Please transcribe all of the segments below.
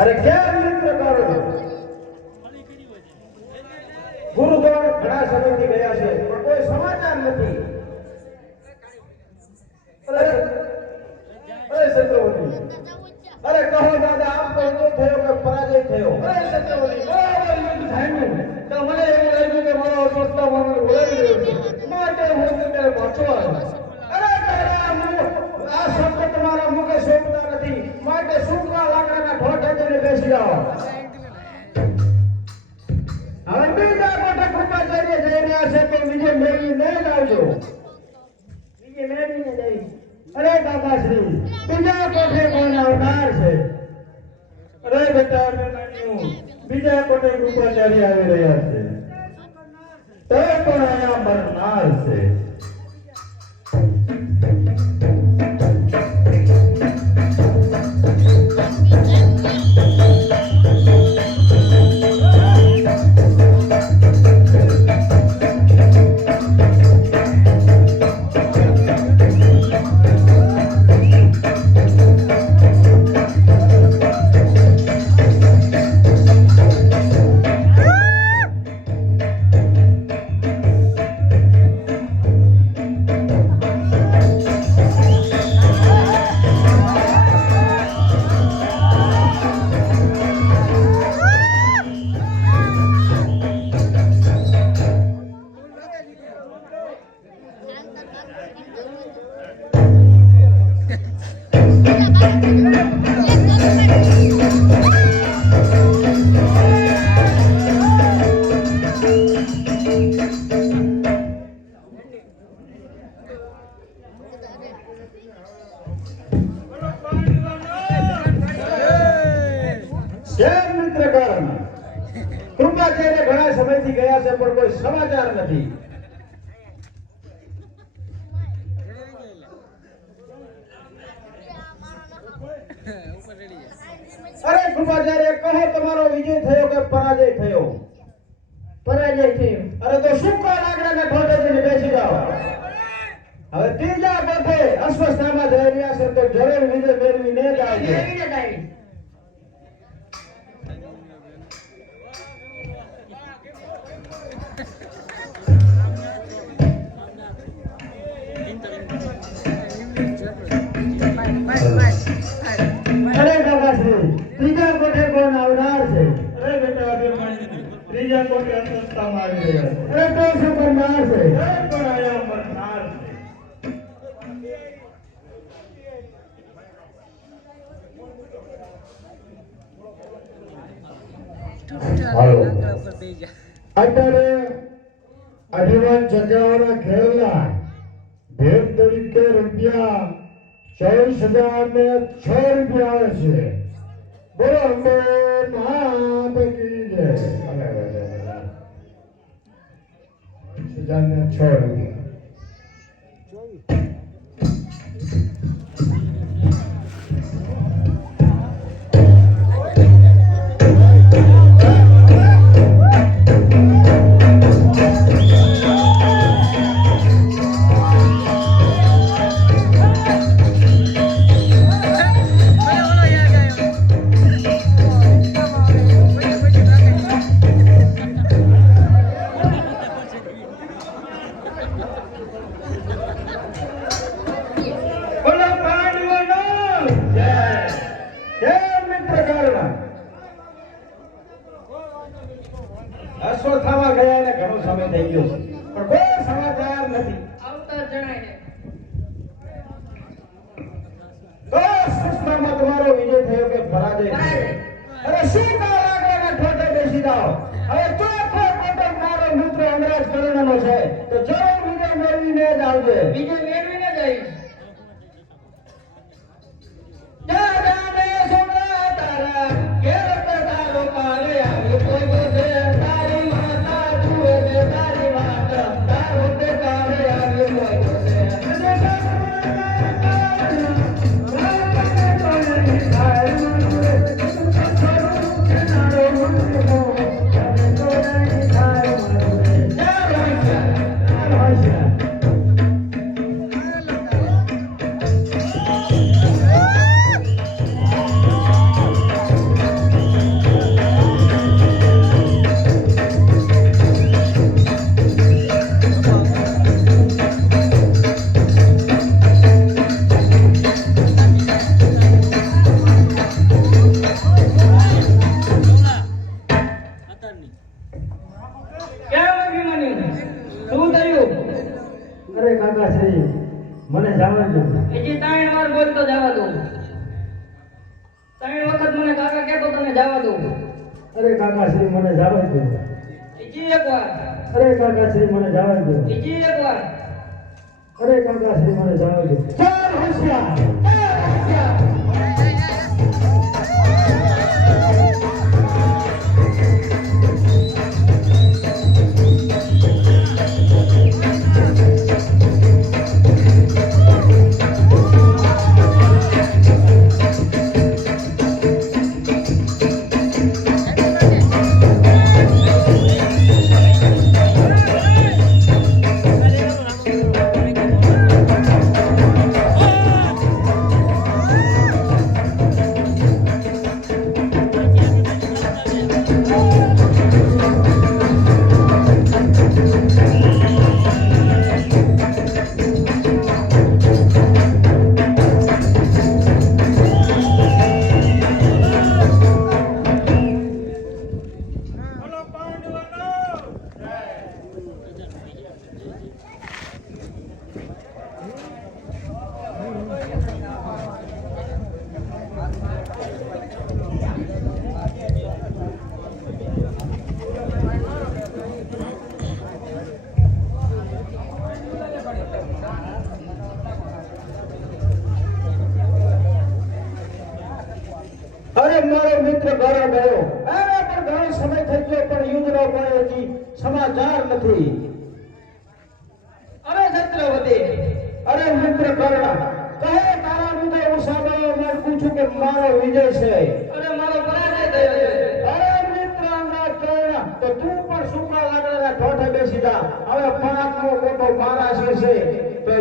અરે કેમ મિત્ર કરો? ગુરુદ્વાર ઘણા સમયથી ગયા છે પણ કોઈ સમાચાર નથી. અરે સત્યવતી, અરે કહો દાદા, આપ તો વિજય થયો કે પરાજય થયો? અરે સત્યવતી, બરાબર યુદ્ધ થામ્યું તો મને એવું લાગ્યું કે મારો અસ્વસ્થતા મને બોલાવી રહ્યો છે, માટે હું ત્યારે પાછો આવ્યો. અરે તારા આ શબ્દ તમારા મુખે શોભતા નથી, માટે સૂકા લાકડાના ઢોઢે જઈને બેસી જાઓ. હવે બીજા કોઠે કૃપાચાર્ય જઈ રહ્યા છે કે વિજય મેળવીને જ આવજો. વિજય મેળવીને જઈ. અરે દાદાશ્રી, બીજા કોઠે કોણ આવનાર છે? અરે બેટા નાનીઓ, બીજા કોઠે કૃપાચાર્ય આવી રહ્યા છે, તે પણ અહીંયા મરનાર છે. કૃપાચાર્ય ઘણા સમયથી ગયા છે પણ કોઈ સમાચાર નથી. અરે કૃપાચાર્ય, કહો તમારો વિજય થયો કે પરાજય થયો? પરાજય થયો. અરે તો સૂકા લાકડાના ઢોઢે જઈને બેસી જાઓ. હવે ત્રીજા કોઠે અસ્વસ્થતામાં જઈ રહ્યા છે તો જરૂર વિજય મેળવીને જ આવજો. અરે દાદાશ્રી, ત્રીજા કોઠે કોણ આવનાર છે? અરે બેટા ત્રીજા કોઠે અસ્વસ્થતામાં આવી રહ્યા છે. અરે તો શું કરનાર છે? પણ આયા મરનાર છે. અત્યારે અઢીવાન જગ્યાઓના ખેલના ભેટ તરીકે રૂપિયા 24,006 આવે છે. બોલો અંબે માત કી જય. 24,006 રૂપિયા. અશ્વત્થામા ગયા ને ઘણો સમય થઈ ગયો છે પણ કોઈ સમાચાર નથી. આવતા જણાય છે બસ સંસ્થામાં તમારો વિજય થયો કે પરાજય થયો? અરે શું કાળાગળના ઠોઠે બેસી જાઓ. હવે ચોખ્ખો કોટક મારો મિત્ર અંગરાજ કરણનો છે તો જરૂર વિજય મેળવીને જ આવજે. વિજય મેળવીને જ આવીશ. અરે કાકાશ્રી મને જવા દો. બીજી એક વાર. અરે કાકાશ્રી મને જવા દો. બીજી એક વાર. અરે કાકાશ્રી મને જવા દો. ચાલ હોશિયાર. અરે મારો મિત્ર ઘરે ગયો. અરે પણ ઘણો સમય થઈ ગયો પણ યુદ્ધનો કોઈ હજી સમાચાર નથી. અરે છત્રપતિ. અરે મિત્ર કર્ણ કહે તારા મુદ્દે હું સાંભળવા માંગુ છું કે મારો વિજય છે. અરે મારો પરાજય થયો છે. અરે મિત્ર ના કર્ણ તો તું પણ સુકા લાકડાના ઠોઠે બેસી જા. હવે પાંચમો મોટો મારા છે તો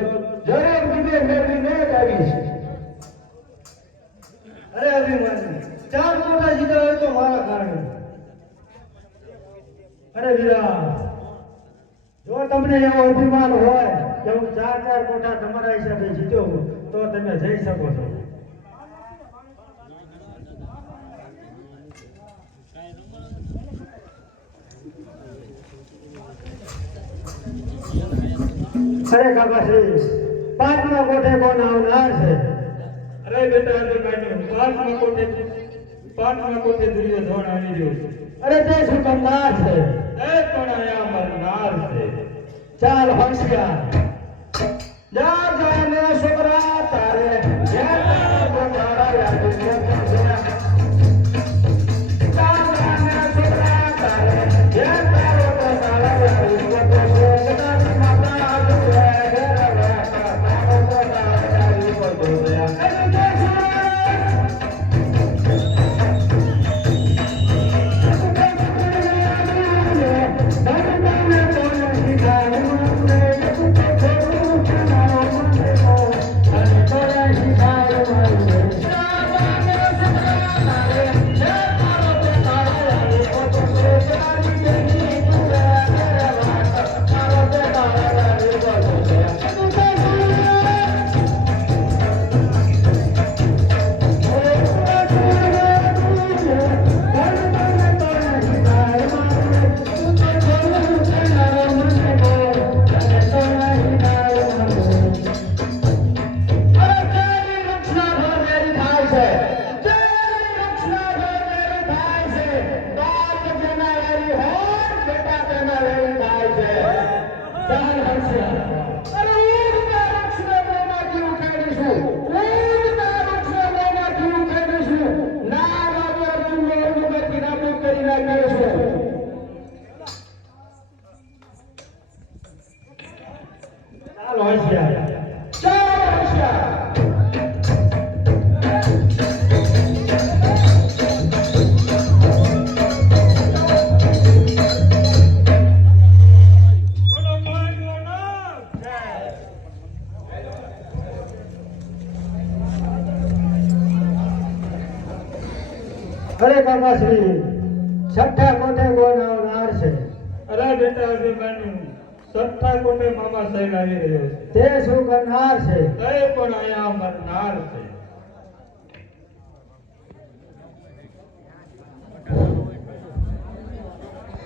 જરૂર વિજય મેળવીને જ આવીશ. અરે અભિમાની ચાર મોટા જીતા હોય તો મારા કારણે. અરે વીરા જો તમને એવો અભિમાન હોય કે હું ચાર મોટા તમારા હિસાબે જીત્યો હું તો તમે જઈ શકો છો. અરે કાકાશ્રી પાંચમા કોઠે કોણ આવનાર છે? અરે બેટા પાંચમા કોઠે દુર્યોધન આવી રહ્યો છે. અરે તે શું કરનાર છે? એ પણ અહીંયા મરનાર છે. ચાલ હોશિયાર. જા જાને છોકરા તારે યા તારા યાદ છે. જા જાને છોકરા તારે યા તારા યાદ છે. કદાચ માતા આદુએ ઘેરવા તારો તારા યાદ છે. અરે કાકાશ્રી છઠ્ઠા કોઠે કોણ આવનાર છે? અરે બેટા છઠ્ઠા કોઠે મામા સાહેબ આવી રહ્યો છે. તે શું કરનાર છે? એ પણ અહીંયા મરનાર છે.